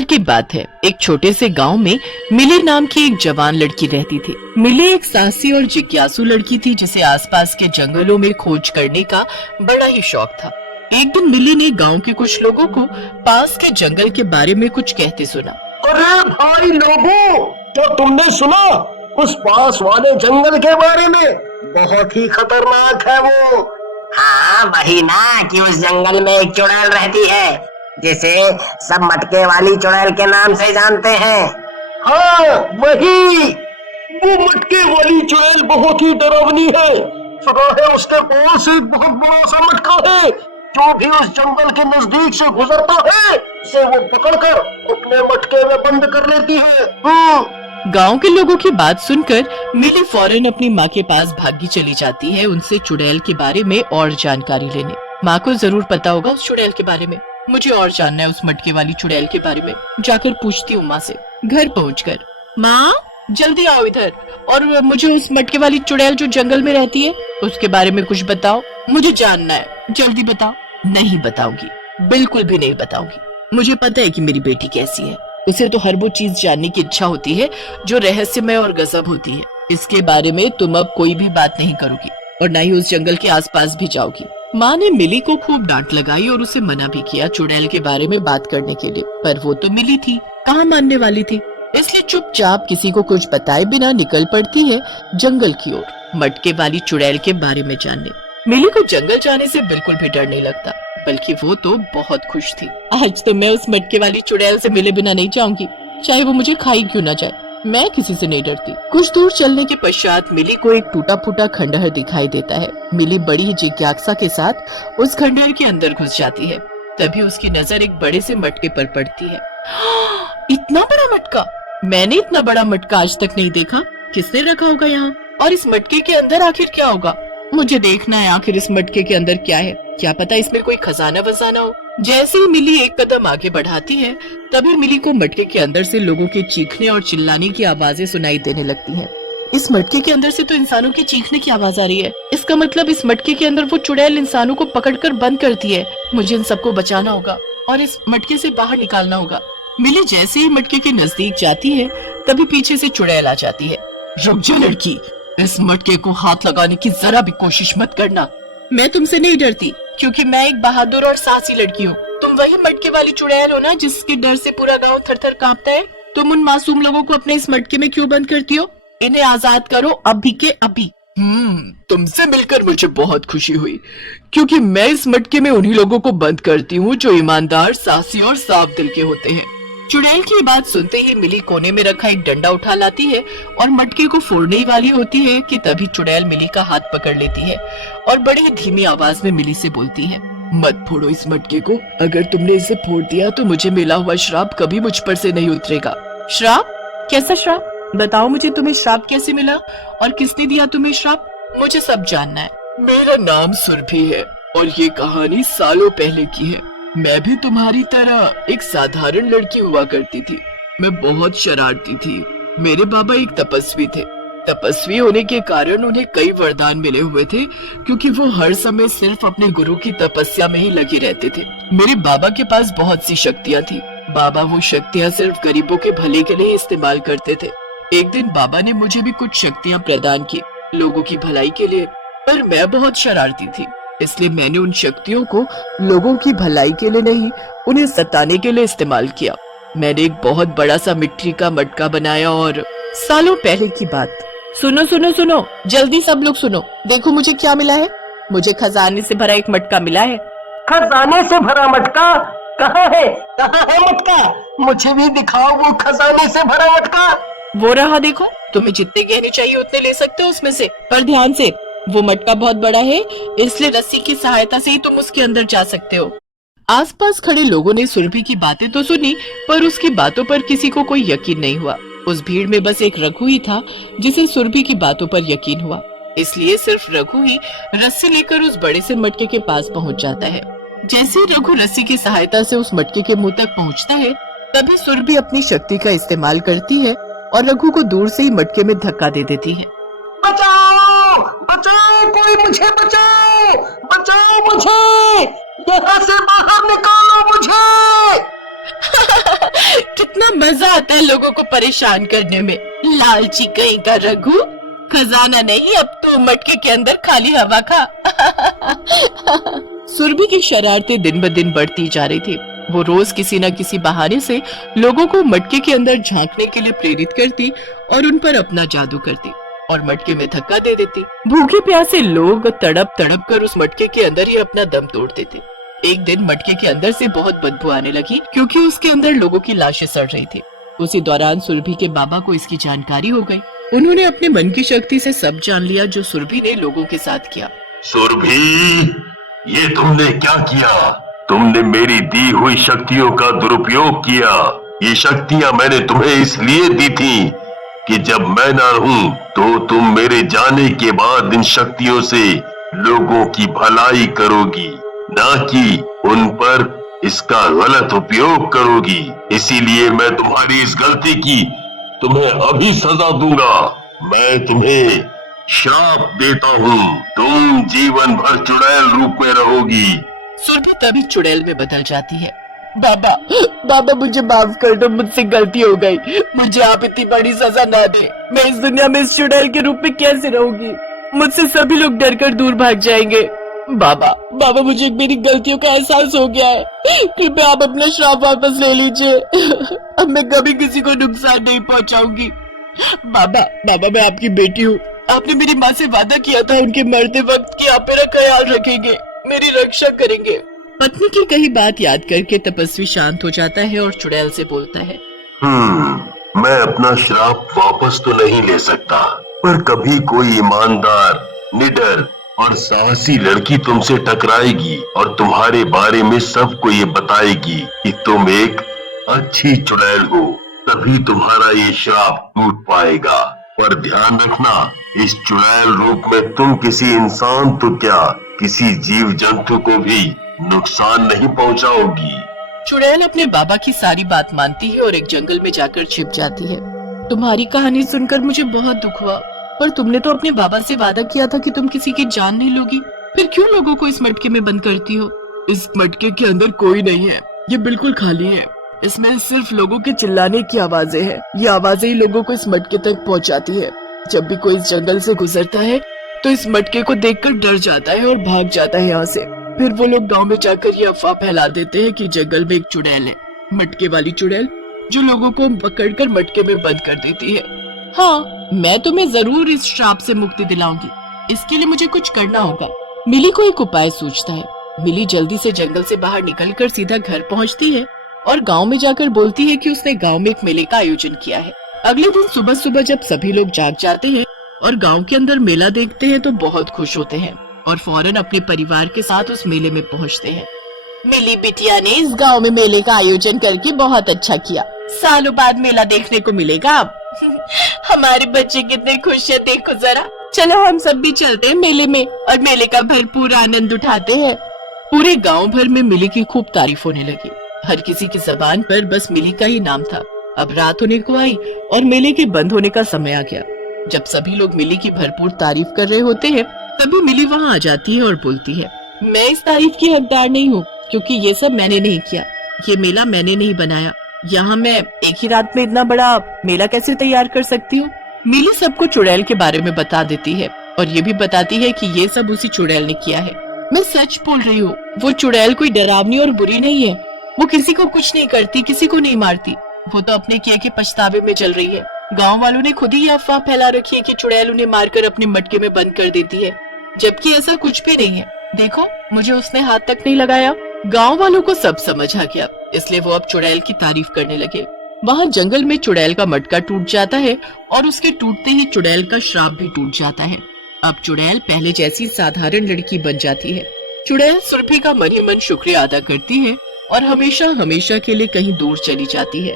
बार की बात है, एक छोटे से गांव में मिली नाम की एक जवान लड़की रहती थी। मिली एक साहसी और जिज्ञासु लड़की थी जिसे आसपास के जंगलों में खोज करने का बड़ा ही शौक था। एक दिन मिली ने गांव के कुछ लोगों को पास के जंगल के बारे में कुछ कहते सुना। अरे भाई लोगों, क्या तुमने सुना उस पास वाले जंगल के बारे में? बहुत ही खतरनाक है वो। हाँ वही ना कि उस जंगल में एक चुड़ैल रहती है जिसे सब मटके वाली चुड़ैल के नाम से जानते हैं। हाँ वही, वो मटके वाली चुड़ैल बहुत ही डरावनी है। सुना है उसके पास एक बहुत बड़ा सा मटका है, जो भी उस जंगल के नजदीक से गुजरता है उसे वो पकड़कर अपने मटके में बंद कर लेती है। गांव के लोगों की बात सुनकर मिली फौरन अपनी माँ के पास भागी चली जाती है उनसे चुड़ैल के बारे में और जानकारी लेने। माँ को जरूर पता होगा उस चुड़ैल के बारे में, मुझे और जानना है उस मटके वाली चुड़ैल के बारे में। जाकर पूछती हूँ माँ से। घर पहुँचकर, माँ जल्दी आओ इधर और मुझे उस मटके वाली चुड़ैल जो जंगल में रहती है उसके बारे में कुछ बताओ, मुझे जानना है, जल्दी बताओ। नहीं बताऊंगी, बिल्कुल भी नहीं बताऊंगी। मुझे पता है कि मेरी बेटी कैसी है, उसे तो हर वो चीज जानने की इच्छा होती है जो रहस्यमय और गजब होती है। इसके बारे में तुम अब कोई भी बात नहीं करोगी और न ही उस जंगल के आसपास भी जाओगी। माँ ने मिली को खूब डांट लगाई और उसे मना भी किया चुड़ैल के बारे में बात करने के लिए, पर वो तो मिली थी, कहाँ मानने वाली थी। इसलिए चुपचाप किसी को कुछ बताए बिना निकल पड़ती है जंगल की ओर, मटके वाली चुड़ैल के बारे में जानने। मिली को जंगल जाने से बिल्कुल भी डर नहीं लगता, बल्कि वो तो बहुत खुश थी। आज तो मैं उस मटके वाली चुड़ैल से मिले बिना नहीं जाऊंगी, चाहे वो मुझे खाई क्यों ना जाए। मैं किसी से नहीं डरती। कुछ दूर चलने के पश्चात मिली को एक टूटा फूटा खंडहर दिखाई देता है। मिली बड़ी ही जिज्ञासा के साथ उस खंडहर के अंदर घुस जाती है। तभी उसकी नजर एक बड़े से मटके पर पड़ती है। इतना बड़ा मटका! मैंने इतना बड़ा मटका आज तक नहीं देखा। किसने रखा होगा यहाँ? और इस मटके के अंदर आखिर क्या होगा? मुझे देखना है आखिर इस मटके के अंदर क्या है। क्या पता इसमें कोई खजाना वजाना हो। जैसे ही मिली एक कदम आगे बढ़ाती है, तभी मिली को मटके के अंदर से लोगों के चीखने और चिल्लाने की आवाजें सुनाई देने लगती हैं। इस मटके के अंदर से तो इंसानों की चीखने की आवाज आ रही है। इसका मतलब इस मटके के अंदर वो चुड़ैल इंसानों को पकड़कर बंद करती है। मुझे इन सबको बचाना होगा और इस मटके से बाहर निकालना होगा। मिली जैसे ही मटके के नजदीक जाती है, तभी पीछे से चुड़ैल आ जाती है। रुक जा लड़की, इस मटके को हाथ लगाने की जरा भी कोशिश मत करना। मैं तुमसे नहीं डरती, क्योंकि मैं एक बहादुर और साहसी लड़की हूँ। तुम वही मटके वाली चुड़ैल हो ना जिसके डर से पूरा गांव थर-थर कांपता है। तुम उन मासूम लोगों को अपने इस मटके में क्यों बंद करती हो? इन्हें आजाद करो अभी के अभी। तुमसे मिलकर मुझे बहुत खुशी हुई, क्योंकि मैं इस मटके में उन्हीं लोगों को बंद करती हूँ जो ईमानदार, साहसी और साफ दिल के होते हैं। चुड़ैल की बात सुनते ही मिली कोने में रखा एक डंडा उठा लाती है और मटके को फोड़ने ही वाली होती है कि तभी चुड़ैल मिली का हाथ पकड़ लेती है और बड़ी ही धीमी आवाज में मिली से बोलती है, मत फोड़ो इस मटके को। अगर तुमने इसे फोड़ दिया तो मुझे मिला हुआ श्राप कभी मुझ पर से नहीं उतरेगा। श्राप? कैसा श्राप? बताओ मुझे, तुम्हें श्राप कैसे मिला और किसने दिया तुम्हें श्राप? मुझे सब जानना है। मेरा नाम सुरभि है और ये कहानी सालों पहले की है। मैं भी तुम्हारी तरह एक साधारण लड़की हुआ करती थी। मैं बहुत शरारती थी। मेरे बाबा एक तपस्वी थे। तपस्वी होने के कारण उन्हें कई वरदान मिले हुए थे, क्योंकि वो हर समय सिर्फ अपने गुरु की तपस्या में ही लगे रहते थे। मेरे बाबा के पास बहुत सी शक्तियाँ थी। बाबा वो शक्तियाँ सिर्फ गरीबों के भले के लिए इस्तेमाल करते थे। एक दिन बाबा ने मुझे भी कुछ शक्तियाँ प्रदान की लोगों की भलाई के लिए, पर मैं बहुत शरारती थी, इसलिए मैंने उन शक्तियों को लोगों की भलाई के लिए नहीं, उन्हें सताने के लिए इस्तेमाल किया। मैंने एक बहुत बड़ा सा मिट्टी का मटका बनाया और सालों पहले की बात। सुनो सुनो सुनो, जल्दी सब लोग सुनो, देखो मुझे क्या मिला है। मुझे खजाने से भरा एक मटका मिला है। खजाने से भरा मटका? कहाँ है? कहाँ है मटका? मुझे भी दिखाओ वो खजाने से भरा मटका। वो रहा देखो, तुम्हें जितने गहने चाहिए उतने ले सकते हो उसमें से, पर ध्यान से, वो मटका बहुत बड़ा है, इसलिए रस्सी की सहायता से ही तुम उसके अंदर जा सकते हो। आसपास खड़े लोगों ने सुरभि की बातें तो सुनी, पर उसकी बातों पर किसी को कोई यकीन नहीं हुआ। उस भीड़ में बस एक रघु ही था जिसे सुरभि की बातों पर यकीन हुआ, इसलिए सिर्फ रघु ही रस्सी लेकर उस बड़े से मटके के पास पहुंच जाता है। जैसे रघु रस्सी की सहायता से उस मटके के मुंह तक पहुंचता है, तभी सुरभि अपनी शक्ति का इस्तेमाल करती है और रघु को दूर से ही मटके में धक्का दे देती है। बचाओ! बचाओ! कोई मुझे बचाओ! बचाओ मुझे! यहाँ से बाहर निकालो मुझे! कितना मजा आता है लोगों को परेशान करने में। लालची कहीं का रघु, खजाना नहीं अब तो मटके के अंदर खाली हवा खा। सुरभि की शरारतें दिन ब दिन बढ़ती जा रही थी। वो रोज किसी न किसी बहाने से लोगों को मटके के अंदर झांकने के लिए प्रेरित करती और उन पर अपना जादू करती और मटके में धक्का दे देती। भूखे प्यासे लोग तड़प तड़प कर उस मटके के अंदर ही अपना दम तोड़ देते। एक दिन मटके के अंदर से बहुत बदबू आने लगी क्योंकि उसके अंदर लोगों की लाशें सड़ रही थी। उसी दौरान सुरभि के बाबा को इसकी जानकारी हो गई। उन्होंने अपने मन की शक्ति से सब जान लिया जो सुरभि ने लोगों के साथ किया। सुरभि, ये तुमने क्या किया? तुमने मेरी दी हुई शक्तियों का दुरुपयोग किया। ये शक्तियां मैंने तुम्हें इसलिए दी थी कि जब मैं ना रहूं तो तुम मेरे जाने के बाद इन शक्तियों से लोगों की भलाई करोगी, ना कि उन पर इसका गलत उपयोग करोगी। इसीलिए मैं तुम्हारी इस गलती की तुम्हें अभी सजा दूंगा। मैं तुम्हें श्राप देता हूँ, तुम जीवन भर चुड़ैल रूप में रहोगी। सुरभि तभी चुड़ैल में बदल जाती है। बाबा, बाबा मुझे माफ कर दो, मुझसे गलती हो गई। मुझे आप इतनी बड़ी सजा ना दे। मैं इस दुनिया में इस चुड़ैल के रूप में कैसे रहूंगी? मुझसे सभी लोग डर कर दूर भाग जाएंगे। बाबा, बाबा मुझे मेरी गलतियों का एहसास हो गया है। कृपया आप अपना श्राप वापस ले लीजिए। अब मैं कभी किसी को नुकसान नहीं पहुंचाऊंगी। बाबा, बाबा मैं आपकी बेटी हूँ। आपने मेरी माँ से वादा किया था उनके मरते वक्त कि आप मेरा ख्याल रखेंगे, मेरी रक्षा करेंगे। पत्नी की कही बात याद करके तपस्वी शांत हो जाता है और चुड़ैल से बोलता है, मैं अपना श्राप वापस तो नहीं ले सकता, पर कभी कोई ईमानदार, निडर और साहसी लड़की तुमसे टकराएगी और तुम्हारे बारे में सबको ये बताएगी कि तुम एक अच्छी चुड़ैल हो, तभी तुम्हारा ये श्राप टूट पाएगा। पर ध्यान रखना, इस चुड़ैल रूप में तुम किसी इंसान तो क्या, किसी जीव जंतु को भी नुकसान नहीं पहुंचाओगी। चुड़ैल अपने बाबा की सारी बात मानती है और एक जंगल में जाकर छिप जाती है। तुम्हारी कहानी सुनकर मुझे बहुत दुख हुआ, पर तुमने तो अपने बाबा से वादा किया था कि तुम किसी की जान नहीं लोगी। फिर क्यों लोगों को इस मटके में बंद करती हो? इस मटके के अंदर कोई नहीं है, ये बिल्कुल खाली है। इसमें सिर्फ लोगों के चिल्लाने की आवाजें हैं। ये आवाजें ही लोगों को इस मटके तक पहुंचाती है। जब भी कोई इस जंगल से गुजरता है तो इस मटके को देखकर डर जाता है और भाग जाता है यहाँ से। फिर वो लोग गांव में जाकर ये अफवाह फैला देते हैं कि जंगल में एक चुड़ैल है, मटके वाली चुड़ैल, जो लोगों को पकड़कर मटके में बंद कर देती है। हाँ, मैं तुम्हें जरूर इस श्राप से मुक्ति दिलाऊंगी। इसके लिए मुझे कुछ करना होगा। मिली को एक उपाय सोचता है। मिली जल्दी से जंगल से बाहर निकलकर सीधा घर पहुंचती है और गांव में जाकर बोलती है कि उसने गांव में एक मेले का आयोजन किया है। अगले दिन सुबह सुबह जब सभी लोग जाग जाते हैं और गांव के अंदर मेला देखते हैं तो बहुत खुश होते हैं और फौरन अपने परिवार के साथ उस मेले में पहुंचते हैं। मिली बिटिया ने इस गांव में मेले का आयोजन करके बहुत अच्छा किया। सालों बाद मेला देखने को मिलेगा अब। हमारे बच्चे कितने खुश हैं, देखो जरा। चलो हम सब भी चलते हैं मेले में और मेले का भरपूर आनंद उठाते हैं। पूरे गांव भर में मिली की खूब तारीफ होने लगी। हर किसी की जबान पर बस मिली का ही नाम था। अब रात होने को आई और मेले के बंद होने का समय आ गया। जब सभी लोग मिली की भरपूर तारीफ कर रहे होते हैं तभी मिली वहाँ आ जाती है और बोलती है, मैं इस तारीफ की हकदार नहीं हूँ क्योंकि ये सब मैंने नहीं किया, ये मेला मैंने नहीं बनाया। यहाँ मैं एक ही रात में इतना बड़ा मेला कैसे तैयार कर सकती हूँ? मिली सबको चुड़ैल के बारे में बता देती है और ये भी बताती है कि ये सब उसी चुड़ैल ने किया है। मैं सच बोल रही हूँ, वो चुड़ैल कोई डरावनी और बुरी नहीं है। वो किसी को कुछ नहीं करती, किसी को नहीं मारती। वो तो अपने किए के पछतावे में चल रही है। गांव वालों ने खुद ही ये अफवाह फैला रखी है कि चुड़ैल उन्हें मारकर अपने मटके में बंद कर देती है, जबकि ऐसा कुछ भी नहीं है। देखो, मुझे उसने हाथ तक नहीं लगाया। गांव वालों को सब समझ आ गया, इसलिए वो अब चुड़ैल की तारीफ करने लगे। वहाँ जंगल में चुड़ैल का मटका टूट जाता है और उसके टूटते ही चुड़ैल का श्राप भी टूट जाता है। अब चुड़ैल पहले जैसी साधारण लड़की बन जाती है। चुड़ैल सुरभि का मन ही मन शुक्रिया अदा करती है और हमेशा हमेशा के लिए कहीं दूर चली जाती है।